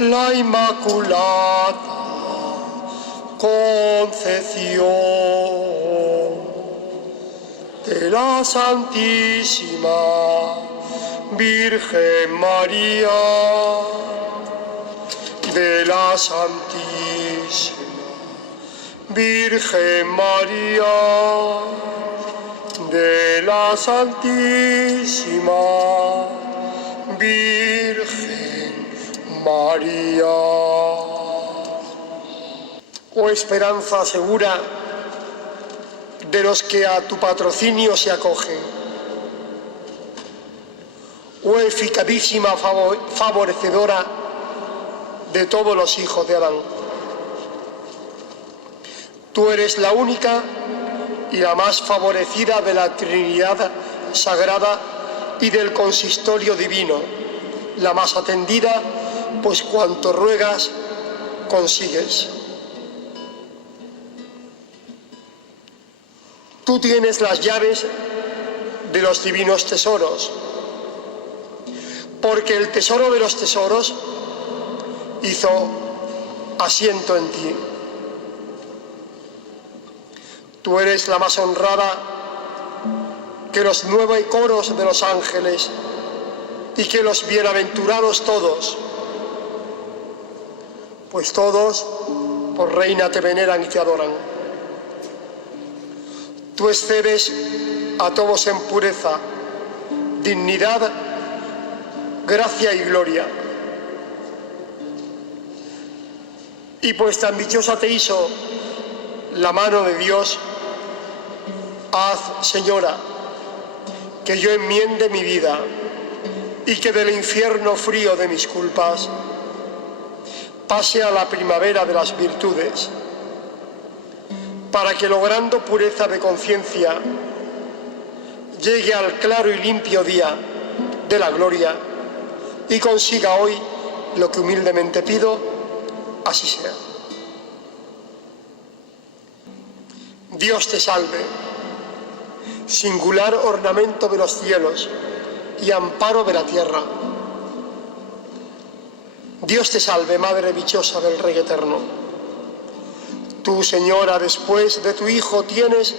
la Inmaculada Concepción de la Santísima Virgen María, de la Santísima Virgen María, de la Santísima Virgen María. Oh esperanza segura de los que a tu patrocinio se acogen, oh eficacísima favorecedora de todos los hijos de Adán. Tú eres la única y la más favorecida de la Trinidad Sagrada y del consistorio divino, la más atendida, pues cuanto ruegas, consigues. Tú tienes las llaves de los divinos tesoros, porque el tesoro de los tesoros hizo asiento en ti. Tú eres la más honrada que los 9 coros de los ángeles y que los bienaventurados todos, pues todos por reina te veneran y te adoran. Tú excedes a todos en pureza, dignidad, gracia y gloria. Y pues tan dichosa te hizo la mano de Dios, haz, Señora, que yo enmiende mi vida y que del infierno frío de mis culpas pase a la primavera de las virtudes, para que logrando pureza de conciencia llegue al claro y limpio día de la gloria y consiga hoy lo que humildemente pido, así sea. Dios te salve, singular ornamento de los cielos y amparo de la tierra. Dios te salve, Madre dichosa del Rey eterno. Tú, Señora, después de tu Hijo tienes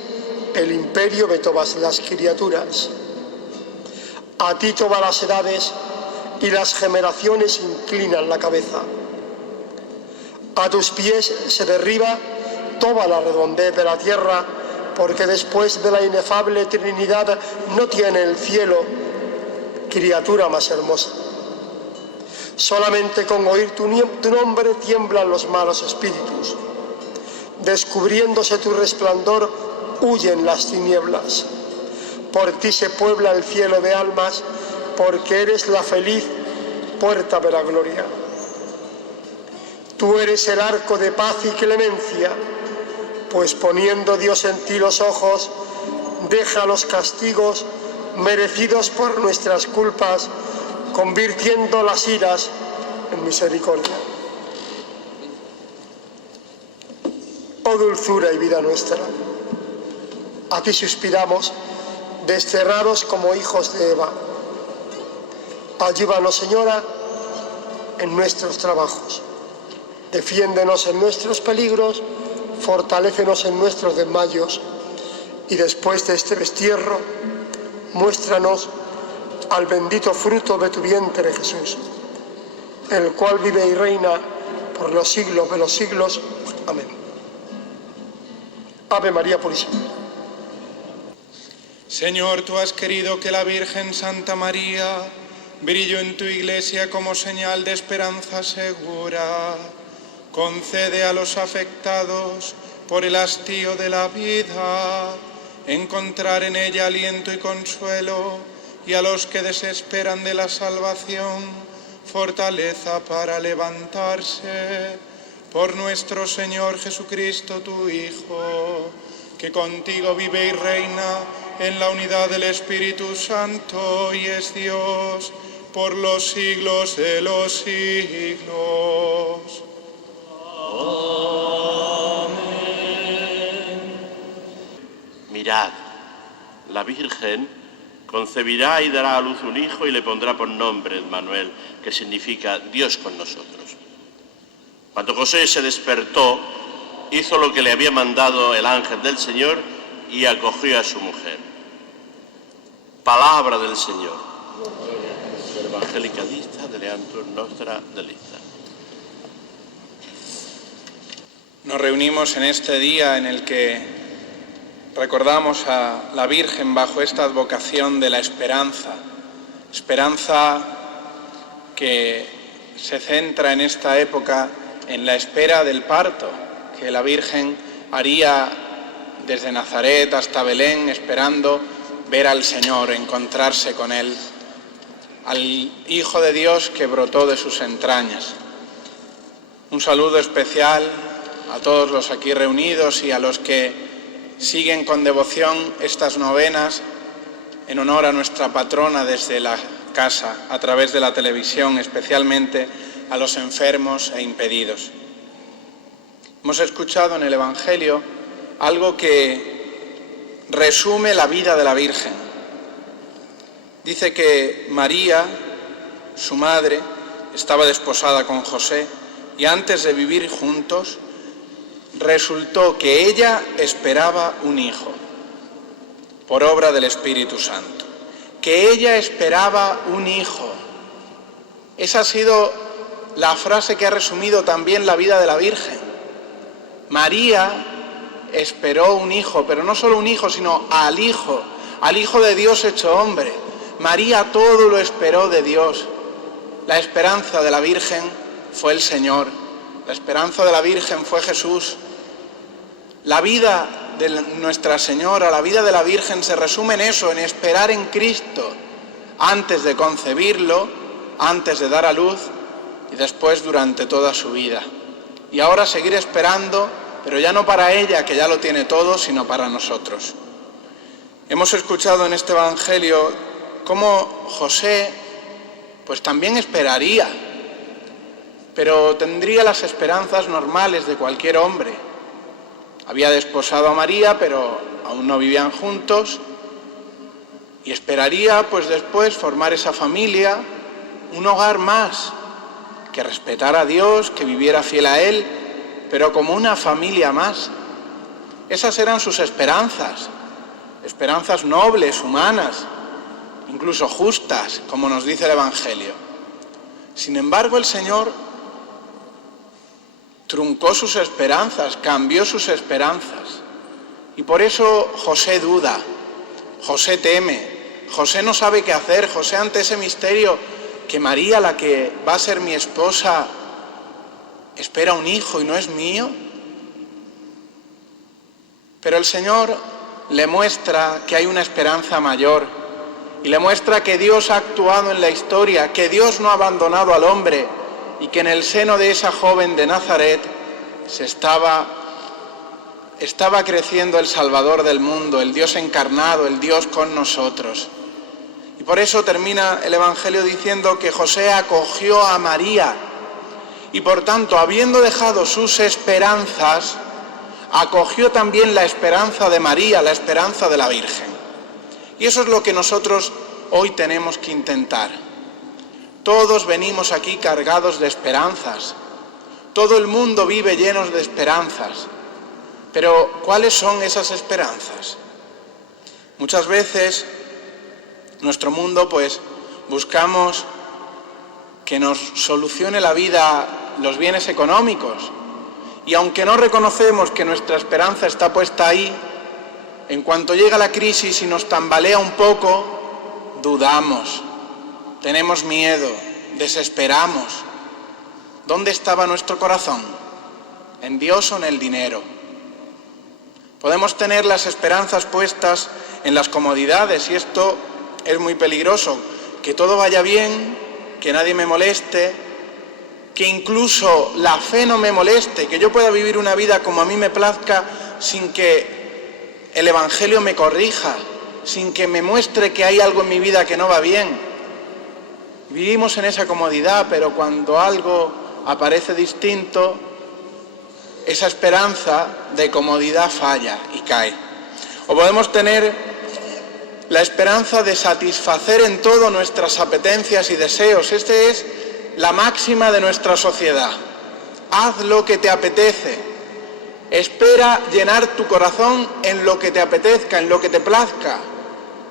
el imperio de todas las criaturas. A ti todas las edades y las generaciones inclinan la cabeza. A tus pies se derriba toda la redondez de la tierra, porque después de la inefable Trinidad no tiene el cielo criatura más hermosa. Solamente con oír tu nombre tiemblan los malos espíritus. Descubriéndose tu resplandor, huyen las tinieblas. Por ti se puebla el cielo de almas, porque eres la feliz puerta de la gloria. Tú eres el arco de paz y clemencia, pues poniendo Dios en ti los ojos, deja los castigos merecidos por nuestras culpas, convirtiendo las iras en misericordia. Oh dulzura y vida nuestra, a ti suspiramos, desterrados como hijos de Eva. Ayúdanos, Señora, en nuestros trabajos. Defiéndenos en nuestros peligros, fortalécenos en nuestros desmayos y después de este destierro, muéstranos al bendito fruto de tu vientre, Jesús, el cual vive y reina por los siglos de los siglos. Amén. Ave María Purísima. Señor, tú has querido que la Virgen Santa María brille en tu Iglesia como señal de esperanza segura. Concede a los afectados por el hastío de la vida encontrar en ella aliento y consuelo, y a los que desesperan de la salvación fortaleza para levantarse. Por nuestro Señor Jesucristo, tu Hijo, que contigo vive y reina en la unidad del Espíritu Santo y es Dios por los siglos de los siglos. Mirad, la Virgen concebirá y dará a luz un hijo y le pondrá por nombre Emmanuel, que significa Dios con nosotros. Cuando José se despertó, hizo lo que le había mandado el ángel del Señor y acogió a su mujer. Palabra del Señor. Evangelica dista deleantur nostra delita. Nos reunimos en este día en el que recordamos a la Virgen bajo esta advocación de la esperanza. Esperanza que se centra en esta época en la espera del parto, que la Virgen haría desde Nazaret hasta Belén, esperando ver al Señor, encontrarse con Él, al Hijo de Dios que brotó de sus entrañas. Un saludo especial a todos los aquí reunidos y a los que siguen con devoción estas novenas en honor a nuestra patrona desde la casa, a través de la televisión, especialmente a los enfermos e impedidos. Hemos escuchado en el Evangelio algo que resume la vida de la Virgen. Dice que María, su madre, estaba desposada con José y antes de vivir juntos, resultó que ella esperaba un hijo, por obra del Espíritu Santo. Que ella esperaba un hijo. Esa ha sido la frase que ha resumido también la vida de la Virgen. María esperó un hijo, pero no solo un hijo, sino al Hijo de Dios hecho hombre. María todo lo esperó de Dios. La esperanza de la Virgen fue el Señor. La esperanza de la Virgen fue Jesús. La vida de Nuestra Señora, la vida de la Virgen se resume en eso, en esperar en Cristo, antes de concebirlo, antes de dar a luz y después durante toda su vida. Y ahora seguir esperando, pero ya no para ella, que ya lo tiene todo, sino para nosotros. Hemos escuchado en este Evangelio cómo José, pues también esperaría, pero tendría las esperanzas normales de cualquier hombre. Había desposado a María, pero aún no vivían juntos, y esperaría, pues después, formar esa familia, un hogar más, que respetara a Dios, que viviera fiel a Él, pero como una familia más. Esas eran sus esperanzas, esperanzas nobles, humanas, incluso justas, como nos dice el Evangelio. Sin embargo, el Señor truncó sus esperanzas, cambió sus esperanzas. Y por eso José duda, José teme, José no sabe qué hacer, José ante ese misterio que María, la que va a ser mi esposa, espera un hijo y no es mío. Pero el Señor le muestra que hay una esperanza mayor y le muestra que Dios ha actuado en la historia, que Dios no ha abandonado al hombre y que en el seno de esa joven de Nazaret estaba creciendo el Salvador del mundo, el Dios encarnado, el Dios con nosotros. Y por eso termina el Evangelio diciendo que José acogió a María y por tanto, habiendo dejado sus esperanzas, acogió también la esperanza de María, la esperanza de la Virgen. Y eso es lo que nosotros hoy tenemos que intentar. Todos venimos aquí cargados de esperanzas. Todo el mundo vive llenos de esperanzas. Pero, ¿cuáles son esas esperanzas? Muchas veces, nuestro mundo, buscamos que nos solucione la vida los bienes económicos. Y aunque no reconocemos que nuestra esperanza está puesta ahí, en cuanto llega la crisis y nos tambalea un poco, dudamos, tenemos miedo, desesperamos. ¿Dónde estaba nuestro corazón? ¿En Dios o en el dinero? Podemos tener las esperanzas puestas en las comodidades y esto es muy peligroso. Que todo vaya bien, que nadie me moleste, que incluso la fe no me moleste, que yo pueda vivir una vida como a mí me plazca sin que el Evangelio me corrija, sin que me muestre que hay algo en mi vida que no va bien. Vivimos en esa comodidad, pero cuando algo aparece distinto, esa esperanza de comodidad falla y cae. O podemos tener la esperanza de satisfacer en todo nuestras apetencias y deseos. Esta es la máxima de nuestra sociedad. haz lo que te apetece. Espera llenar tu corazón en lo que te apetezca, en lo que te plazca,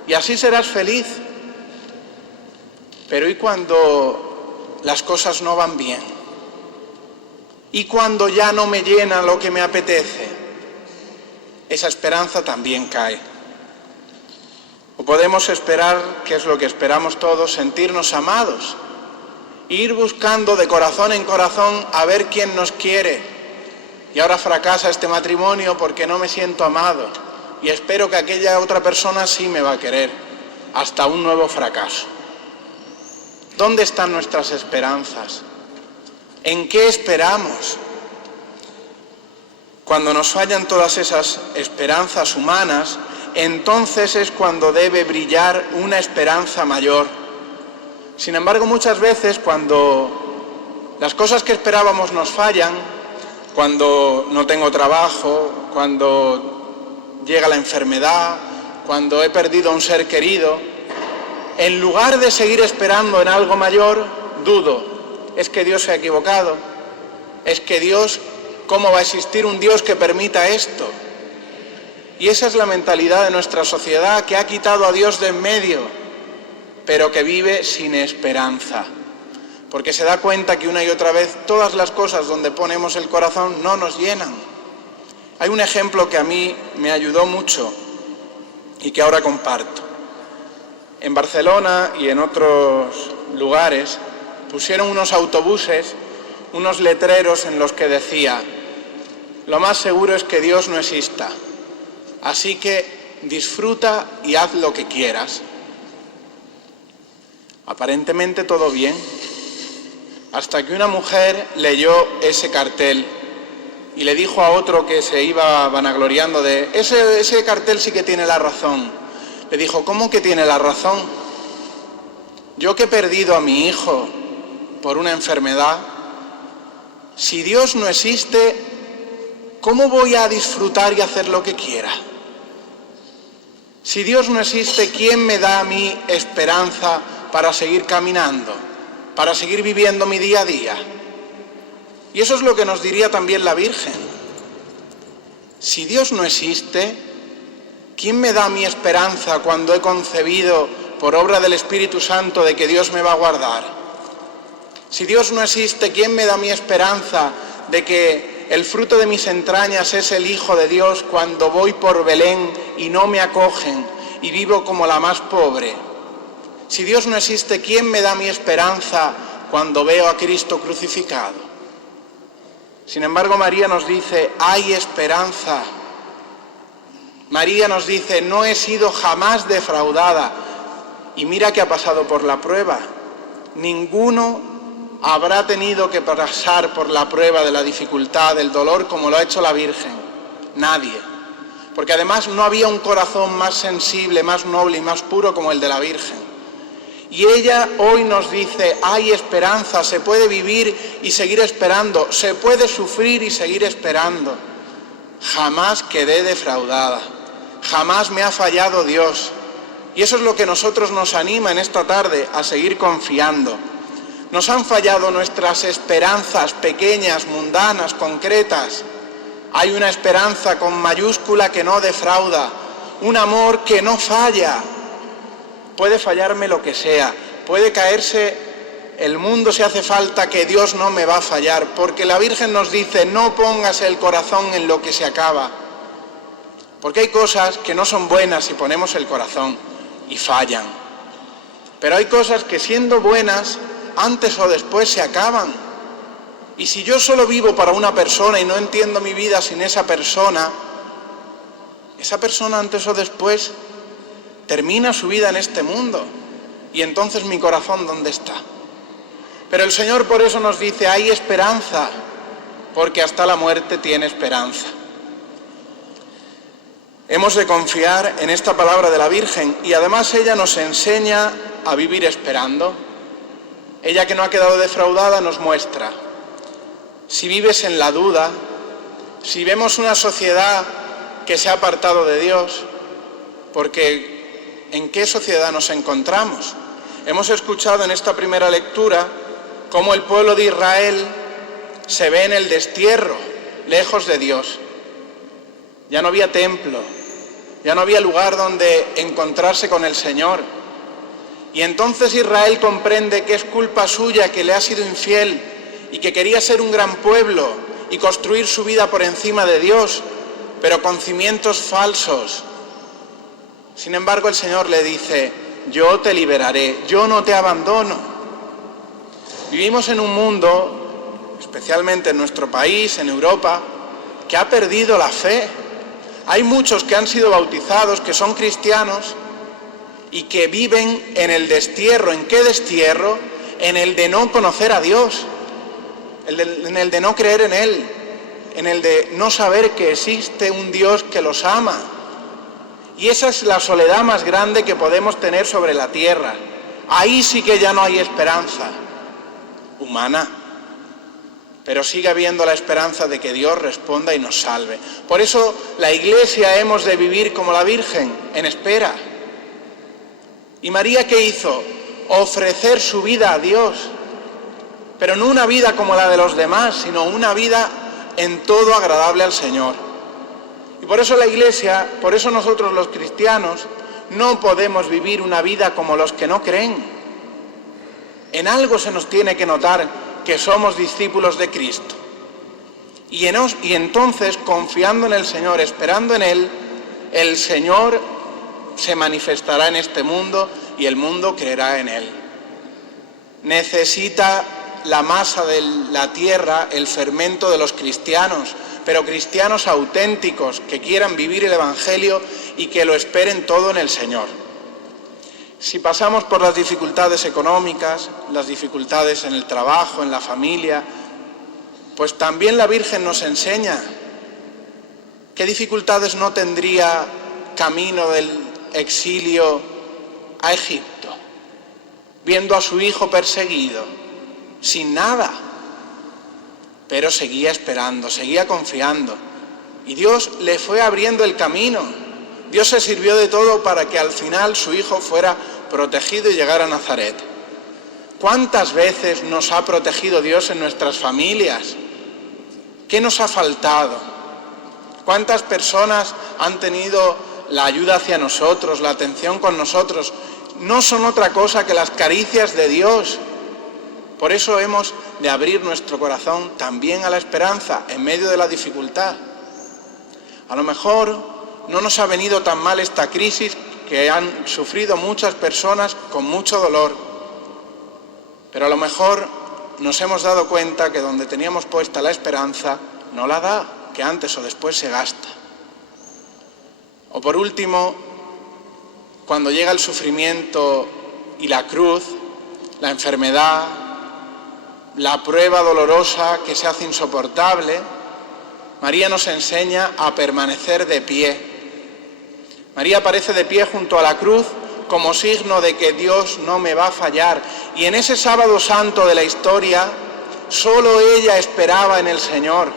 y así serás feliz. Pero ¿y cuando las cosas no van bien? ¿Y cuando ya no me llena lo que me apetece? Esa esperanza también cae. O podemos esperar, que es lo que esperamos todos, sentirnos amados, ir buscando de corazón en corazón a ver quién nos quiere. Y ahora fracasa este matrimonio porque no me siento amado y espero que aquella otra persona sí me va a querer, hasta un nuevo fracaso. ¿Dónde están nuestras esperanzas? ¿En qué esperamos? Cuando nos fallan todas esas esperanzas humanas, entonces es cuando debe brillar una esperanza mayor. Sin embargo, muchas veces cuando las cosas que esperábamos nos fallan, cuando no tengo trabajo, cuando llega la enfermedad, cuando he perdido a un ser querido, en lugar de seguir esperando en algo mayor, dudo. ¿Es que Dios se ha equivocado? ¿Es que Dios, cómo va a existir un Dios que permita esto? Y esa es la mentalidad de nuestra sociedad, que ha quitado a Dios de en medio, pero que vive sin esperanza, porque se da cuenta que una y otra vez todas las cosas donde ponemos el corazón no nos llenan. Hay un ejemplo que a mí me ayudó mucho y que ahora comparto. En Barcelona y en otros lugares pusieron unos autobuses, unos letreros en los que decía: lo más seguro es que Dios no exista, así que disfruta y haz lo que quieras. Aparentemente todo bien, hasta que una mujer leyó ese cartel y le dijo a otro que se iba vanagloriando de ese cartel sí que tiene la razón. Le dijo: ¿cómo que tiene la razón? Yo que he perdido a mi hijo por una enfermedad, si Dios no existe, ¿cómo voy a disfrutar y hacer lo que quiera? Si Dios no existe, ¿quién me da a mí esperanza para seguir caminando, para seguir viviendo mi día a día? Y eso es lo que nos diría también la Virgen. Si Dios no existe, ¿quién me da mi esperanza cuando he concebido por obra del Espíritu Santo de que Dios me va a guardar? Si Dios no existe, ¿quién me da mi esperanza de que el fruto de mis entrañas es el Hijo de Dios cuando voy por Belén y no me acogen y vivo como la más pobre? Si Dios no existe, ¿quién me da mi esperanza cuando veo a Cristo crucificado? Sin embargo, María nos dice: hay esperanza. María nos dice: no he sido jamás defraudada. Y mira que ha pasado por la prueba. Ninguno habrá tenido que pasar por la prueba de la dificultad, del dolor, como lo ha hecho la Virgen. Nadie. Porque además no había un corazón más sensible, más noble y más puro como el de la Virgen. Y ella hoy nos dice: hay esperanza, se puede vivir y seguir esperando, se puede sufrir y seguir esperando. Jamás quedé defraudada, jamás me ha fallado Dios. Y eso es lo que a nosotros nos anima en esta tarde, a seguir confiando. Nos han fallado nuestras esperanzas pequeñas, mundanas, concretas. Hay una esperanza con mayúscula que no defrauda, un amor que no falla. Puede fallarme lo que sea, puede caerse el mundo si hace falta, que Dios no me va a fallar, porque la Virgen nos dice: no pongas el corazón en lo que se acaba. Porque hay cosas que no son buenas si ponemos el corazón y fallan. Pero hay cosas que, siendo buenas, antes o después se acaban. Y si yo solo vivo para una persona y no entiendo mi vida sin esa persona antes o después termina su vida en este mundo. Y entonces mi corazón, ¿dónde está? Pero el Señor por eso nos dice: hay esperanza, porque hasta la muerte tiene esperanza. Hemos de confiar en esta palabra de la Virgen, y además ella nos enseña a vivir esperando. Ella, que no ha quedado defraudada, nos muestra: si vives en la duda, si vemos una sociedad que se ha apartado de Dios, porque ¿en qué sociedad nos se ve en el destierro, lejos de Dios. Ya no había templo, ya no había lugar donde encontrarse con el Señor. Y entonces Israel comprende que es culpa suya, que le ha sido infiel y que quería ser un gran pueblo y construir su vida por encima de Dios, pero con cimientos falsos. Sin embargo, el Señor le dice: yo te liberaré, yo no te abandono. Vivimos en un mundo, especialmente en nuestro país, en Europa, que ha perdido la fe. Hay muchos que han sido bautizados, que son cristianos y que viven en el destierro. ¿En qué destierro? En el de no conocer a Dios, en el de no creer en Él, en el de no saber que existe un Dios que los ama. Y esa es la soledad más grande que podemos tener sobre la tierra. Ahí sí que ya no hay esperanza humana, pero sigue habiendo la esperanza de que Dios responda y nos salve. Por eso la Iglesia hemos de vivir como la Virgen, en espera. ¿Y María qué hizo? Ofrecer su vida a Dios, pero no una vida como la de los demás, sino una vida en todo agradable al Señor. Y por eso la Iglesia, por eso nosotros los cristianos, no podemos vivir una vida como los que no creen. En algo se nos tiene que notar que somos discípulos de Cristo. Y entonces, confiando en el Señor, esperando en Él, el Señor se manifestará en este mundo y el mundo creerá en Él. Necesita la masa de la tierra, el fermento de los cristianos, pero cristianos auténticos que quieran vivir el Evangelio y que lo esperen todo en el Señor. Si pasamos por las dificultades económicas, las dificultades en el trabajo, en la familia, pues también la Virgen nos enseña qué dificultades no tendría camino del exilio a Egipto, viendo a su hijo perseguido, sin nada, pero seguía esperando, seguía confiando, y Dios le fue abriendo el camino. Dios se sirvió de todo para que al final su hijo fuera protegido y llegara a Nazaret. ¿Cuántas veces nos ha protegido Dios en nuestras familias? ¿Qué nos ha faltado? ¿Cuántas personas han tenido la ayuda hacia nosotros, la atención con nosotros? No son otra cosa que las caricias de Dios. Por eso hemos de abrir nuestro corazón también a la esperanza en medio de la dificultad. A lo mejor no nos ha venido tan mal esta crisis que han sufrido muchas personas con mucho dolor, pero a lo mejor nos hemos dado cuenta que donde teníamos puesta la esperanza no la da, que antes o después se gasta. O por último, cuando llega el sufrimiento y la cruz, la enfermedad, la prueba dolorosa que se hace insoportable, María nos enseña a permanecer de pie. María aparece de pie junto a la cruz como signo de que Dios no me va a fallar. Y en ese sábado santo de la historia, solo ella esperaba en el Señor.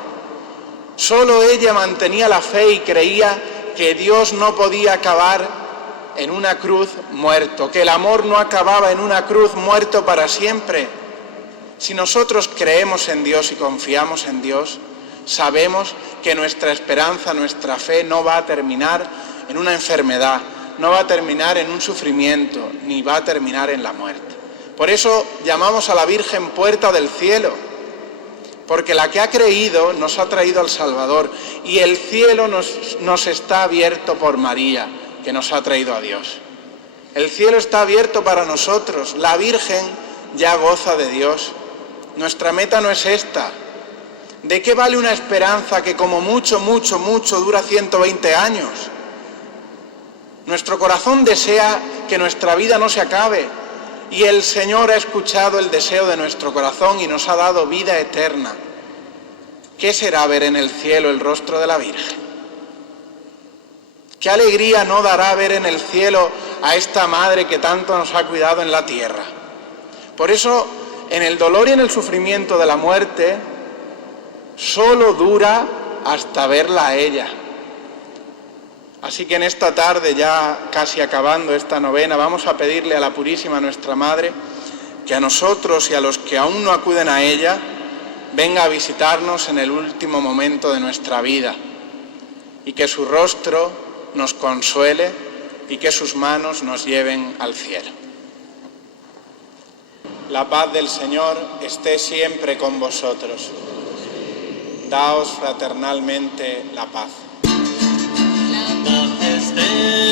Solo ella mantenía la fe y creía que Dios no podía acabar en una cruz muerto, que el amor no acababa en una cruz muerto para siempre. Si nosotros creemos en Dios y confiamos en Dios, sabemos que nuestra esperanza, nuestra fe no va a terminar en una enfermedad, no va a terminar en un sufrimiento, ni va a terminar en la muerte. Por eso llamamos a la Virgen puerta del cielo, porque la que ha creído nos ha traído al Salvador, y el cielo nos está abierto por María, que nos ha traído a Dios. El cielo está abierto para nosotros, la Virgen ya goza de Dios. Nuestra meta no es esta. ¿De qué vale una esperanza que como mucho dura 120 años? Nuestro corazón desea que nuestra vida no se acabe, y el Señor ha escuchado el deseo de nuestro corazón y nos ha dado vida eterna. ¿Qué será ver en el cielo el rostro de la Virgen? ¿Qué alegría no dará ver en el cielo a esta Madre que tanto nos ha cuidado en la tierra? Por eso, en el dolor y en el sufrimiento de la muerte, solo dura hasta verla a ella. Así que en esta tarde, ya casi acabando esta novena, vamos a pedirle a la Purísima, nuestra Madre, que a nosotros y a los que aún no acuden a ella, venga a visitarnos en el último momento de nuestra vida y que su rostro nos consuele y que sus manos nos lleven al cielo. La paz del Señor esté siempre con vosotros. Daos fraternalmente la paz. La paz esté